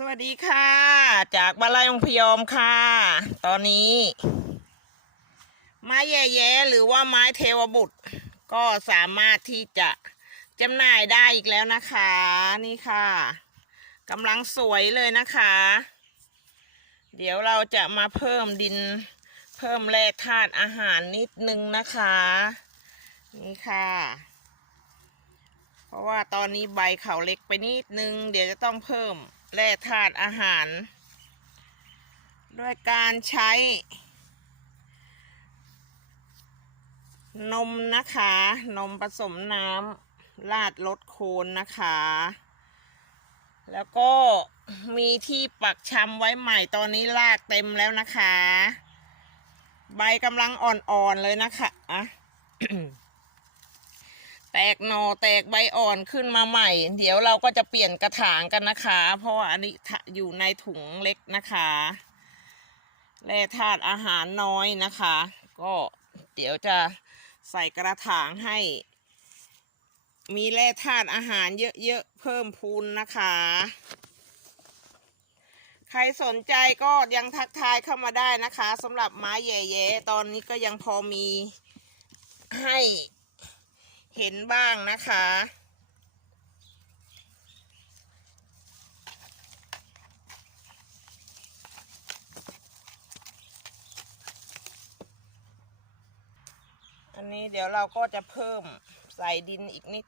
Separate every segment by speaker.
Speaker 1: สวัสดีค่ะ จากบาลายองพยอมค่ะ ตอนนี้ ไม้แย่ๆหรือว่าไม้เทวบุตร ก็สามารถที่จะจำหน่ายได้อีกแล้วนะคะ นี่ค่ะกำลังสวยเลยนะคะ เดี๋ยวเราจะมาเพิ่มดิน เพิ่มแร่ธาตุอาหารนิดนึงนะคะ นี่ค่ะเพราะว่าตอนนี้ใบเขาเล็กไปนิดนึง เดี๋ยวจะต้องเพิ่ม แร่ธาตุอาหาร ด้วยการใช้ นมนะคะ นมผสมน้ำราดลดโคนนะคะ แล้วก็มีที่ปักชำไว้ใหม่ตอนนี้รากเต็มแล้วนะคะ ใบกำลังอ่อนๆเลยนะคะอะ แตกหนอแตกใบอ่อนขึ้นมาใหม่ เดี๋ยวเราก็จะเปลี่ยนกระถางกันนะคะ เพราะว่าอันนี้อยู่ในถุงเล็กนะคะแร่ธาตุอาหารน้อยนะคะ ก็เดี๋ยวจะใส่กระถางให้ มีแร่ธาตุอาหารเยอะๆเพิ่มพูนนะคะ ใครสนใจก็ยังทักทายเข้ามาได้นะคะสำหรับไม้แย่ๆตอนนี้ก็ยังพอมีให้ เห็นบ้างนะคะ อันนี้เดี๋ยวเราก็จะเพิ่มใส่ดินอีกนิด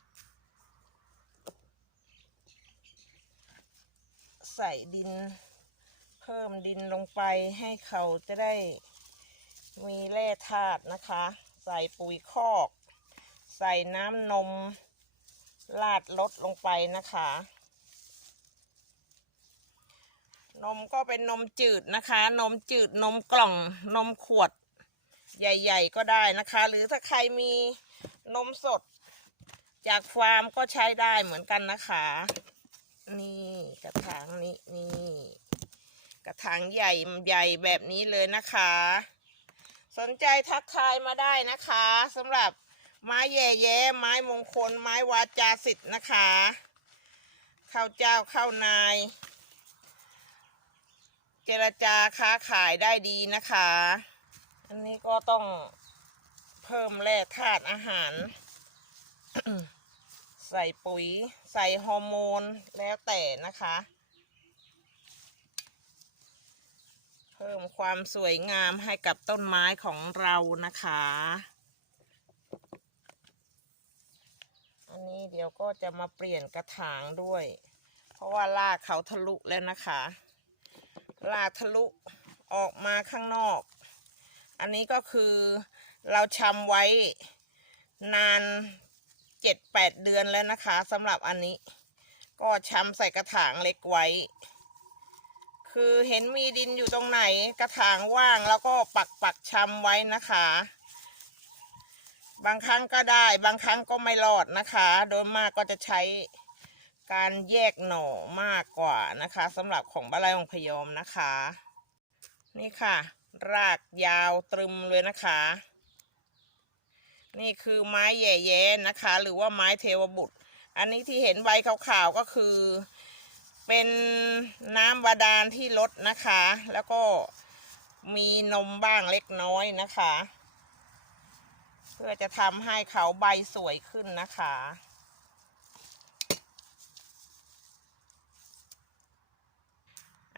Speaker 1: ใส่ดิน เพิ่มดินลงไปให้เขาจะได้มีแร่ธาตุนะคะ ใส่ปุ๋ยคอก ใส่น้ำนมลาดลดลงไปนะคะ นมก็เป็นนมจืดนะคะ นมจืดนมกล่องนมขวดใหญ่ ๆ ก็ได้นะคะ หรือถ้าใครมีนมสด จากฟาร์มก็ใช้ได้เหมือนกันนะคะ นี่กระถางนี้นี่กระถางใหญ่ใหญ่แบบนี้เลยนะคะ สนใจทักทายมาได้นะคะสำหรับ ไม้แย่แย่ไม้มงคล ไม้วาจาสิทธิ์นะคะข้าวเจ้าข้าวนาย เจรจาค้าขายได้ดีนะคะ อันนี้ก็ต้องเพิ่มแร่ธาตุอาหาร ใส่ปุ๋ย ใส่ฮอร์โมนแล้วแต่นะคะ เพิ่มความสวยงามให้กับต้นไม้ของเรานะคะ นนี้เดี๋ยวก็จะมาเปลี่ยนกระถางด้วย เพราะว่ารากเขาทะลุแล้วนะคะรากทะลุออกมาข้างนอก อันนี้ก็คือเราชำไว้นานเจ็ดแปดเดือนแล้วนะคะสำหรับอันนี้ ก็ชำใส่กระถางเล็กไว้ คือเห็นมีดินอยู่ตรงไหนกระถางว่างแล้วก็ปักปักชำไว้นะคะ บางครั้งก็ได้ บางครั้งก็ไม่รอดนะคะ โดยมากก็จะใช้การแยกหน่อมากกว่านะคะสำหรับของบาลายองพยอมนะคะ นี่ค่ะ รากยาวตรึมเลยนะคะ นี่คือไม้แย่แย้นะคะ หรือว่าไม้เทวบุตร อันนี้ที่เห็นใบขาวๆก็คือ เป็นน้ำบาดาลที่ลดนะคะ แล้วก็มีนมบ้างเล็กน้อยนะคะ พื่อจะทำให้เขาใบสวยขึ้นนะคะ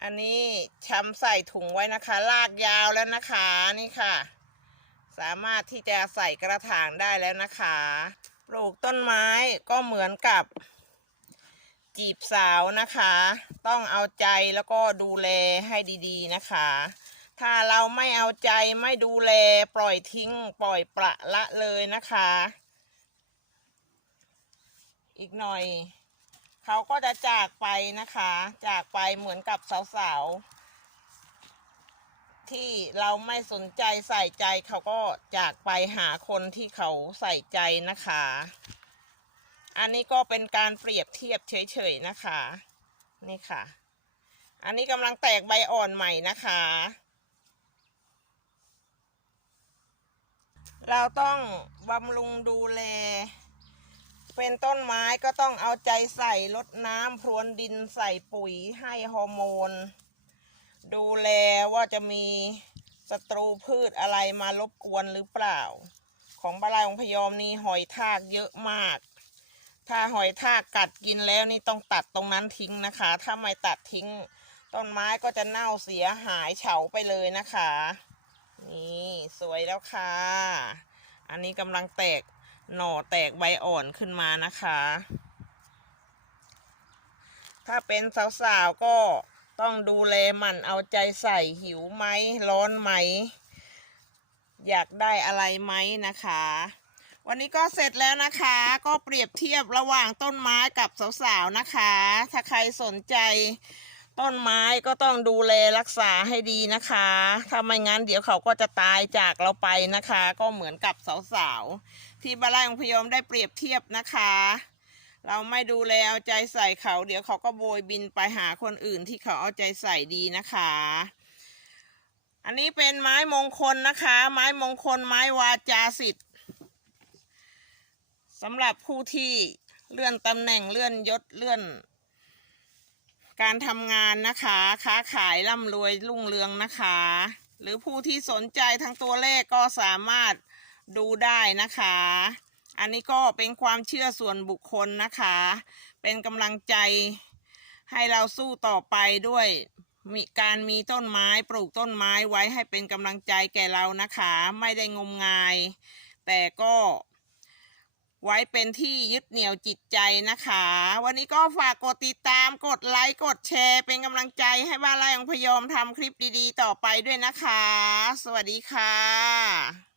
Speaker 1: อันนี้ชำใส่ถุงไว้นะคะ ลากยาวแล้วนะคะนี่ค่ะ สามารถที่จะใส่กระถางได้แล้วนะคะ ปลูกต้นไม้ก็เหมือนกับ จีบสาวนะคะ ต้องเอาใจแล้วก็ดูแลให้ดีๆนะคะ ถ้าเราไม่เอาใจไม่ดูแลปล่อยทิ้งปล่อยปละละเลยนะคะ อีกหน่อย เขาก็จะจากไปนะคะ จากไปเหมือนกับสาวๆ ที่เราไม่สนใจใส่ใจเขาก็จากไปหาคนที่เขาใส่ใจนะคะ อันนี้ก็เป็นการเปรียบเทียบเฉยๆนะคะ นี่ค่ะ อันนี้กำลังแตกใบอ่อนใหม่นะคะ เราต้องบำรุงดูแล เป็นต้นไม้ก็ต้องเอาใจใส่ลดน้ำพรวนดินใส่ปุ๋ยให้ฮอร์โมน ดูแลว่าจะมีศัตรูพืชอะไรมารบกวนหรือเปล่า ของบาลายองพยอมนี่หอยทากเยอะมาก ถ้าหอยทากกัดกินแล้วนี่ต้องตัดตรงนั้นทิ้งนะคะ ถ้าไม่ตัดทิ้ง ต้นไม้ก็จะเน่าเสียหายเฉาไปเลยนะคะ นี่สวยแล้วค่ะ อันนี้กำลังแตกหน่อแตกใบอ่อนขึ้นมานะคะ ถ้าเป็นสาวๆก็ต้องดูแลมันเอาใจใส่หิวไหมร้อนไหม อยากได้อะไรไหมนะคะ วันนี้ก็เสร็จแล้วนะคะ ก็เปรียบเทียบระหว่างต้นไม้กับสาวๆนะคะ ถ้าใครสนใจ ต้นไม้ก็ต้องดูแลรักษาให้ดีนะคะ ถ้าไม่งั้นเดี๋ยวเขาก็จะตายจากเราไปนะคะ ก็เหมือนกับสาวๆ ที่บาลายองพยอมได้เปรียบเทียบนะคะ เราไม่ดูแลเอาใจใส่เขา เดี๋ยวเขาก็โบยบินไปหาคนอื่นที่เขาเอาใจใส่ดีนะคะ อันนี้เป็นไม้มงคลนะคะ ไม้มงคลไม้วาจาสิทธิ์สำหรับผู้ที่เลื่อนตำแหน่งเลื่อนยศเลื่อน การทำงานนะคะ ค้าขายร่ำรวยรุ่งเรืองนะคะ หรือผู้ที่สนใจทั้งตัวเลขก็สามารถดูได้นะคะ อันนี้ก็เป็นความเชื่อส่วนบุคคลนะคะ เป็นกำลังใจให้เราสู้ต่อไปด้วยมีการมีต้นไม้ปลูกต้นไม้ไว้ให้เป็นกำลังใจแก่เรานะคะ ไม่ได้งมงาย แต่ก็ ไว้เป็นที่ยึดเหนี่ยวจิตใจนะคะ วันนี้ก็ฝากกดติดตามกดไลค์กดแชร์ เป็นกำลังใจให้บ้านไร่ของพยอมทำคลิปดีๆ ต่อไปด้วยนะคะ สวัสดีค่ะ